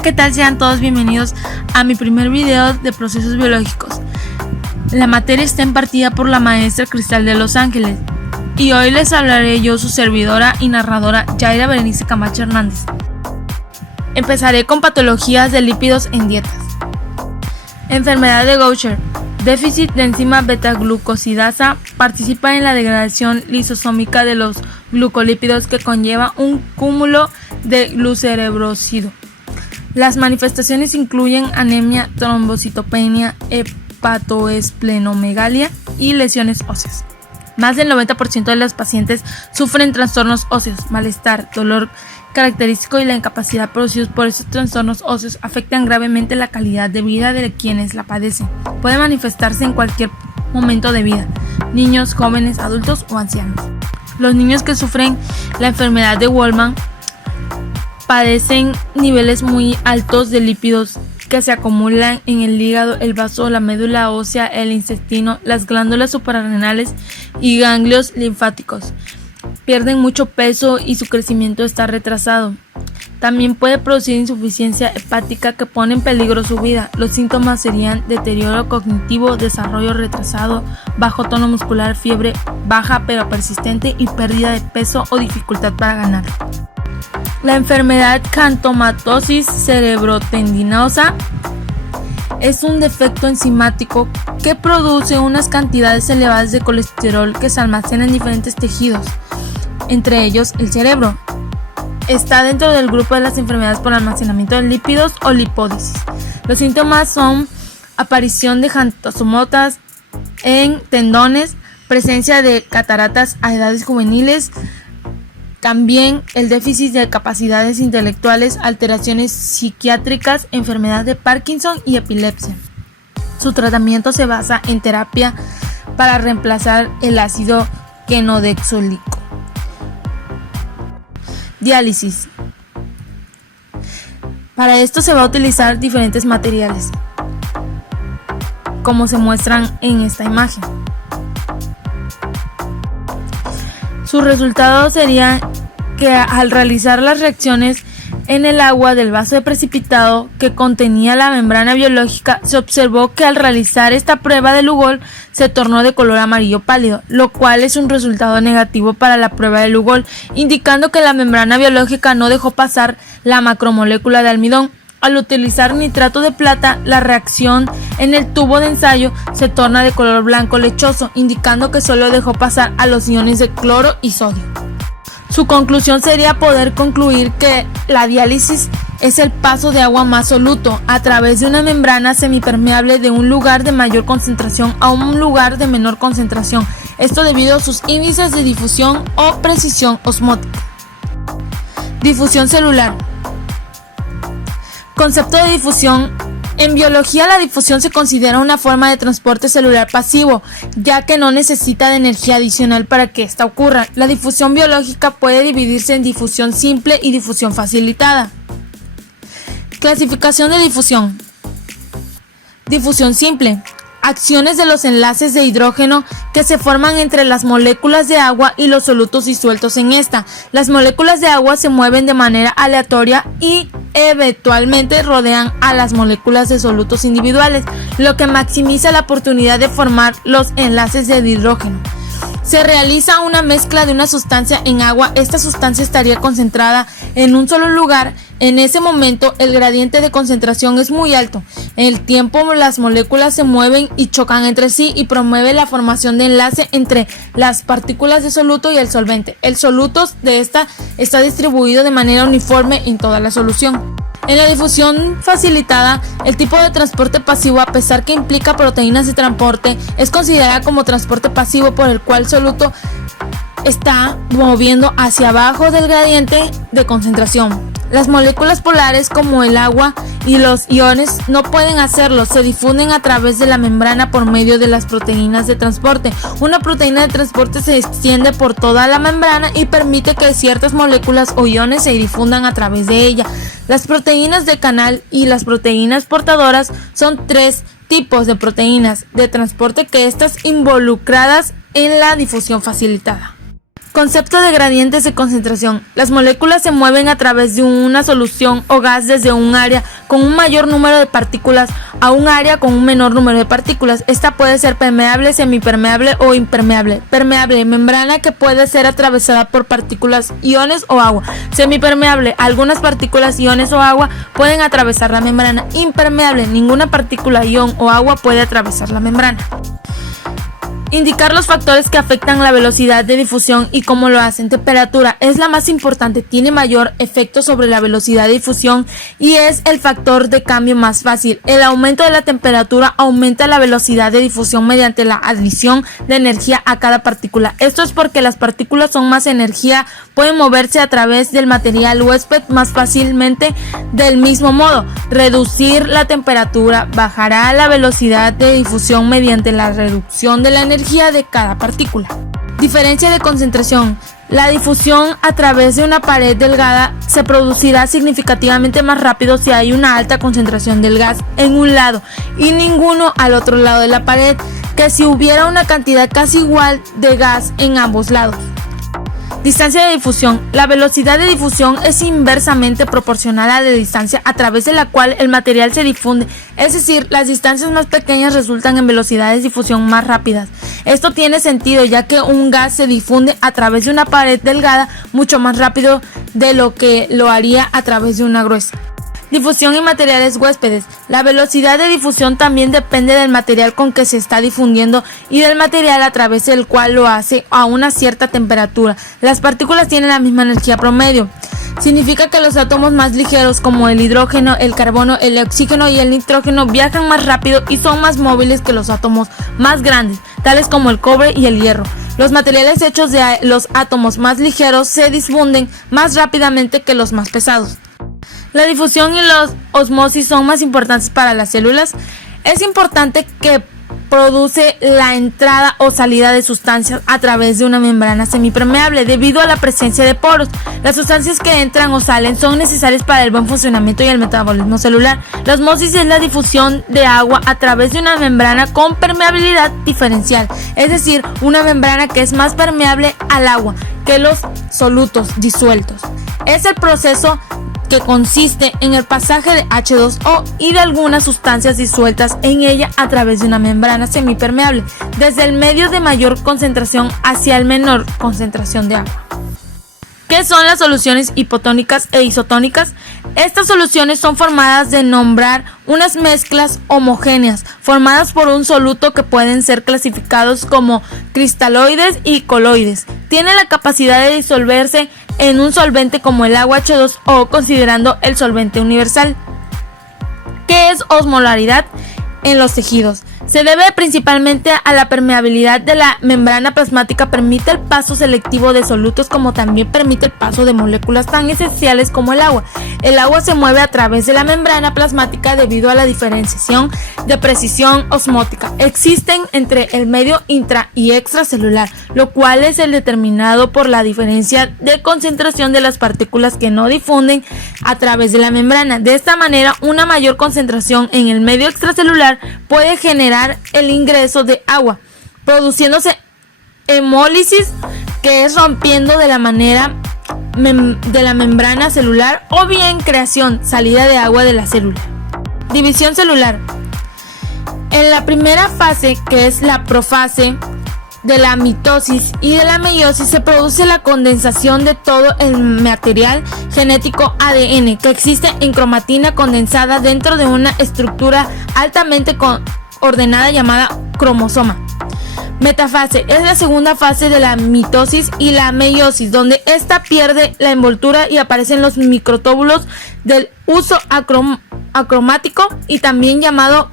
Hola, ¿qué tal? Sean todos bienvenidos a mi primer video de procesos biológicos. La materia está impartida por la maestra Cristal de Los Ángeles y hoy les hablaré yo, su servidora y narradora Yaira Berenice Camacho Hernández. Empezaré con patologías de lípidos en dietas. Enfermedad de Gaucher. Déficit de enzima beta-glucosidasa participa en la degradación lisosómica de los glucolípidos que conlleva un cúmulo de glucerebrócido. Las manifestaciones incluyen anemia, trombocitopenia, hepatoesplenomegalia y lesiones óseas. Más del 90% de los pacientes sufren trastornos óseos, malestar, dolor característico y la incapacidad producidos por estos trastornos óseos afectan gravemente la calidad de vida de quienes la padecen. Puede manifestarse en cualquier momento de vida, niños, jóvenes, adultos o ancianos. Los niños que sufren la enfermedad de Wolman padecen niveles muy altos de lípidos que se acumulan en el hígado, el vaso, la médula ósea, el intestino, las glándulas suprarrenales y ganglios linfáticos. Pierden mucho peso y su crecimiento está retrasado. También puede producir insuficiencia hepática que pone en peligro su vida. Los síntomas serían deterioro cognitivo, desarrollo retrasado, bajo tono muscular, fiebre baja pero persistente y pérdida de peso o dificultad para ganar. La enfermedad xantomatosis cerebrotendinosa es un defecto enzimático que produce unas cantidades elevadas de colesterol que se almacena en diferentes tejidos, entre ellos el cerebro. Está dentro del grupo de las enfermedades por almacenamiento de lípidos o lipólisis. Los síntomas son aparición de xanthosomotas en tendones, presencia de cataratas a edades juveniles, también el déficit de capacidades intelectuales, alteraciones psiquiátricas, enfermedad de Parkinson y epilepsia. Su tratamiento se basa en terapia para reemplazar el ácido quinodexólico. Diálisis. Para esto se va a utilizar diferentes materiales, como se muestran en esta imagen. Su resultado sería que al realizar las reacciones en el agua del vaso de precipitado que contenía la membrana biológica, se observó que al realizar esta prueba de Lugol se tornó de color amarillo pálido, lo cual es un resultado negativo para la prueba de Lugol, indicando que la membrana biológica no dejó pasar la macromolécula de almidón. Al utilizar nitrato de plata, la reacción en el tubo de ensayo se torna de color blanco lechoso, indicando que solo dejó pasar a los iones de cloro y sodio. Su conclusión sería poder concluir que la diálisis es el paso de agua más soluto a través de una membrana semipermeable de un lugar de mayor concentración a un lugar de menor concentración, esto debido a sus índices de difusión o precisión osmótica. Difusión celular. Concepto de difusión. En biología, la difusión se considera una forma de transporte celular pasivo, ya que no necesita de energía adicional para que ésta ocurra. La difusión biológica puede dividirse en difusión simple y difusión facilitada. Clasificación de difusión. Difusión simple. Acciones de los enlaces de hidrógeno que se forman entre las moléculas de agua y los solutos disueltos en esta. Las moléculas de agua se mueven de manera aleatoria y eventualmente rodean a las moléculas de solutos individuales, lo que maximiza la oportunidad de formar los enlaces de hidrógeno. Se realiza una mezcla de una sustancia en agua. Esta sustancia estaría concentrada en un solo lugar. En ese momento el gradiente de concentración es muy alto. En el tiempo las moléculas se mueven y chocan entre sí y promueve la formación de enlace entre las partículas de soluto y el solvente. El soluto de esta está distribuido de manera uniforme en toda la solución. En la difusión facilitada, el tipo de transporte pasivo, a pesar que implica proteínas de transporte, es considerada como transporte pasivo por el cual el soluto está moviendo hacia abajo del gradiente de concentración. Las moléculas polares como el agua y los iones no pueden hacerlo, se difunden a través de la membrana por medio de las proteínas de transporte. Una proteína de transporte se extiende por toda la membrana y permite que ciertas moléculas o iones se difundan a través de ella. Las proteínas de canal y las proteínas portadoras son tres tipos de proteínas de transporte que estas involucradas en la difusión facilitada. Concepto de gradientes de concentración. Las moléculas se mueven a través de una solución o gas desde un área con un mayor número de partículas a un área con un menor número de partículas. Esta puede ser permeable, semipermeable o impermeable. Permeable, membrana que puede ser atravesada por partículas, iones o agua. Semipermeable, algunas partículas, iones o agua pueden atravesar la membrana. Impermeable, ninguna partícula, ion o agua puede atravesar la membrana. Indicar los factores que afectan la velocidad de difusión y cómo lo hacen. Temperatura es la más importante, tiene mayor efecto sobre la velocidad de difusión y es el factor de cambio más fácil. El aumento de la temperatura aumenta la velocidad de difusión mediante la adición de energía a cada partícula. Esto es porque las partículas son más energía, pueden moverse a través del material huésped más fácilmente. Del mismo modo, reducir la temperatura bajará la velocidad de difusión mediante la reducción de la energía de cada partícula. Diferencia de concentración. La difusión a través de una pared delgada se producirá significativamente más rápido si hay una alta concentración del gas en un lado y ninguno al otro lado de la pared, que si hubiera una cantidad casi igual de gas en ambos lados. Distancia de difusión. La velocidad de difusión es inversamente proporcional a la distancia a través de la cual el material se difunde, es decir, las distancias más pequeñas resultan en velocidades de difusión más rápidas. Esto tiene sentido ya que un gas se difunde a través de una pared delgada mucho más rápido de lo que lo haría a través de una gruesa. Difusión y materiales huéspedes. La velocidad de difusión también depende del material con que se está difundiendo y del material a través del cual lo hace a una cierta temperatura. Las partículas tienen la misma energía promedio. Significa que los átomos más ligeros como el hidrógeno, el carbono, el oxígeno y el nitrógeno viajan más rápido y son más móviles que los átomos más grandes, tales como el cobre y el hierro. Los materiales hechos de los átomos más ligeros se difunden más rápidamente que los más pesados. La difusión y la osmosis son más importantes para las células. Es importante que produce la entrada o salida de sustancias a través de una membrana semipermeable debido a la presencia de poros. Las sustancias que entran o salen son necesarias para el buen funcionamiento y el metabolismo celular. La osmosis es la difusión de agua a través de una membrana con permeabilidad diferencial, es decir, una membrana que es más permeable al agua que los solutos disueltos. Es el proceso que consiste en el pasaje de H2O y de algunas sustancias disueltas en ella a través de una membrana semipermeable, desde el medio de mayor concentración hacia el menor concentración de agua. ¿Qué son las soluciones hipotónicas e isotónicas? Estas soluciones son formadas de nombrar unas mezclas homogéneas, formadas por un soluto que pueden ser clasificados como cristaloides y coloides. Tienen la capacidad de disolverse en un solvente como el agua H2O, considerando el solvente universal. ¿Qué es osmolaridad en los tejidos? Se debe principalmente a la permeabilidad de la membrana plasmática, permite el paso selectivo de solutos como también permite el paso de moléculas tan esenciales como el agua. El agua se mueve a través de la membrana plasmática debido a la diferenciación de precisión osmótica. Existen entre el medio intra y extracelular, lo cual es el determinado por la diferencia de concentración de las partículas que no difunden a través de la membrana. De esta manera, una mayor concentración en el medio extracelular puede generar el ingreso de agua, produciéndose hemólisis, que es rompiendo de la membrana celular, o bien creación, salida de agua de la célula. División celular. En la primera fase, que es la profase de la mitosis y de la meiosis, se produce la condensación de todo el material genético ADN que existe en cromatina condensada dentro de una estructura altamente ordenada llamada cromosoma. Metafase es la segunda fase de la mitosis y la meiosis, donde ésta pierde la envoltura y aparecen los microtúbulos del uso acromático y también llamado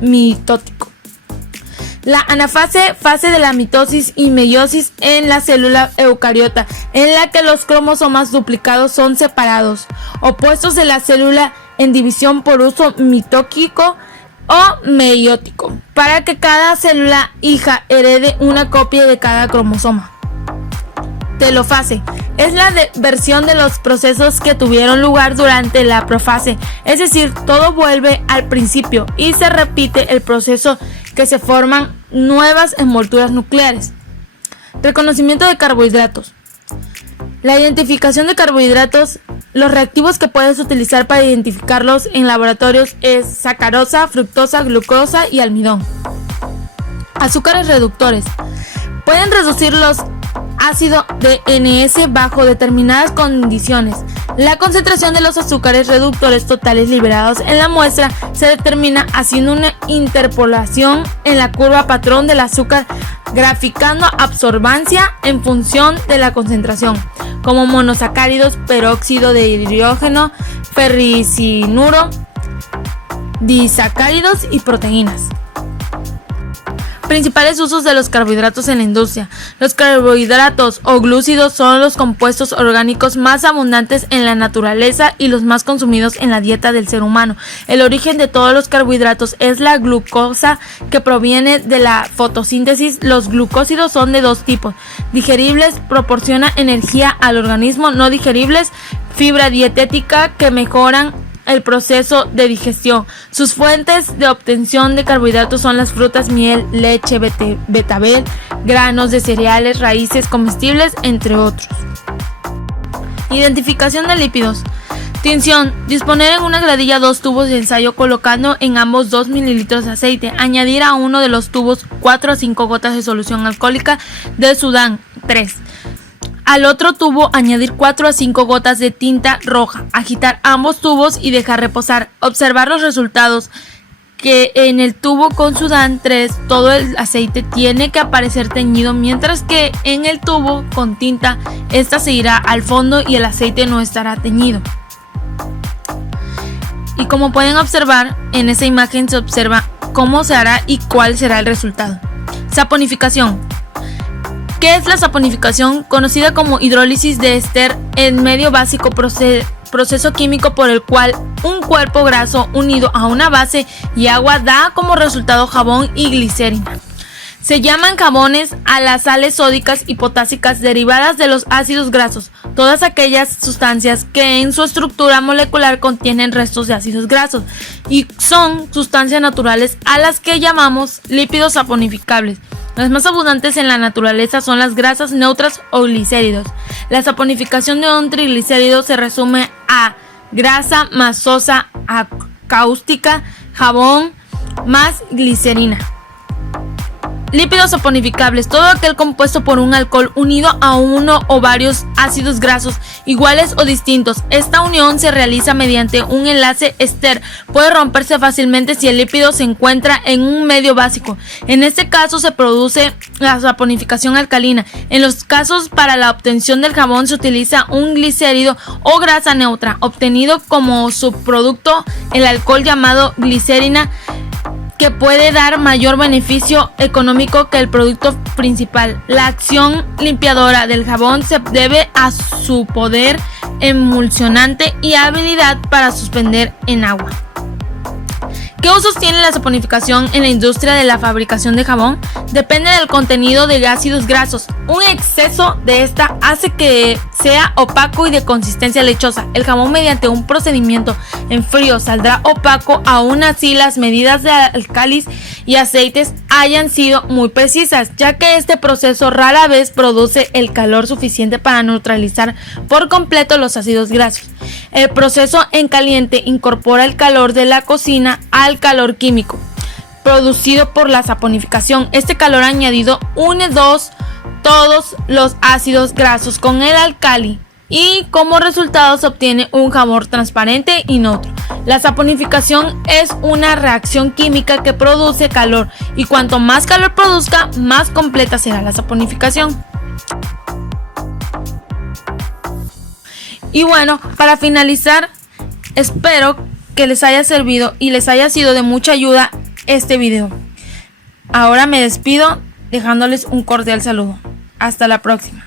mitótico. La anafase, fase de la mitosis y meiosis en la célula eucariota, en la que los cromosomas duplicados son separados, opuestos de la célula en división por uso mitótico o meiótico, para que cada célula hija herede una copia de cada cromosoma. Telofase es la versión de los procesos que tuvieron lugar durante la profase, es decir, todo vuelve al principio y se repite el proceso que se forman nuevas envolturas nucleares. Reconocimiento de carbohidratos. La identificación de carbohidratos, los reactivos que puedes utilizar para identificarlos en laboratorios es sacarosa, fructosa, glucosa y almidón. Azúcares reductores. Pueden reducir los ácidos de NS bajo determinadas condiciones. La concentración de los azúcares reductores totales liberados en la muestra se determina haciendo una interpolación en la curva patrón del azúcar, graficando absorbancia en función de la concentración, como monosacáridos, peróxido de hidrógeno, ferricinuro, disacáridos y proteínas. Principales usos de los carbohidratos en la industria. Los carbohidratos o glúcidos son los compuestos orgánicos más abundantes en la naturaleza y los más consumidos en la dieta del ser humano. El origen de todos los carbohidratos es la glucosa, que proviene de la fotosíntesis. Los glucósidos son de dos tipos: digeribles, proporcionan energía al organismo; no digeribles, fibra dietética, que mejoran el proceso de digestión. Sus fuentes de obtención de carbohidratos son las frutas, miel, leche, betabel, granos de cereales, raíces comestibles, entre otros. Identificación de lípidos. Tinción. Disponer en una gradilla 2 tubos de ensayo colocando en ambos 2 ml de aceite. Añadir a uno de los tubos 4 a 5 gotas de solución alcohólica de Sudán 3. Al otro tubo añadir 4 a 5 gotas de tinta roja. Agitar ambos tubos y dejar reposar. Observar los resultados, que en el tubo con Sudán 3 todo el aceite tiene que aparecer teñido, mientras que en el tubo con tinta esta se irá al fondo y el aceite no estará teñido. Y como pueden observar, en esa imagen se observa cómo se hará y cuál será el resultado. Saponificación. ¿Qué es la saponificación? Conocida como hidrólisis de éster en medio básico, proceso químico por el cual un cuerpo graso unido a una base y agua da como resultado jabón y glicerina. Se llaman jabones a las sales sódicas y potásicas derivadas de los ácidos grasos, todas aquellas sustancias que en su estructura molecular contienen restos de ácidos grasos y son sustancias naturales a las que llamamos lípidos saponificables. Las más abundantes en la naturaleza son las grasas neutras o glicéridos. La saponificación de un triglicérido se resume a grasa más sosa cáustica, jabón más glicerina. Lípidos saponificables. Todo aquel compuesto por un alcohol unido a uno o varios ácidos grasos iguales o distintos. Esta unión se realiza mediante un enlace éster. Puede romperse fácilmente si el lípido se encuentra en un medio básico. En este caso se produce la saponificación alcalina. En los casos para la obtención del jabón se utiliza un glicérido o grasa neutra, obtenido como subproducto el alcohol llamado glicerina, que puede dar mayor beneficio económico que el producto principal. La acción limpiadora del jabón se debe a su poder emulsionante y habilidad para suspender en agua. ¿Qué usos tiene la saponificación en la industria de la fabricación de jabón? Depende del contenido de ácidos grasos. Un exceso de esta hace que sea opaco y de consistencia lechosa. El jabón, mediante un procedimiento en frío, saldrá opaco. Aún así, las medidas de álcalis y aceites hayan sido muy precisas, ya que este proceso rara vez produce el calor suficiente para neutralizar por completo los ácidos grasos. El proceso en caliente incorpora el calor de la cocina al calor químico producido por la saponificación. Este calor añadido une todos los ácidos grasos con el álcali y como resultado se obtiene un jabón transparente y neutro. La saponificación es una reacción química que produce calor y cuanto más calor produzca, más completa será la saponificación. Y bueno, para finalizar, espero que les haya servido y les haya sido de mucha ayuda este video. Ahora me despido dejándoles un cordial saludo. Hasta la próxima.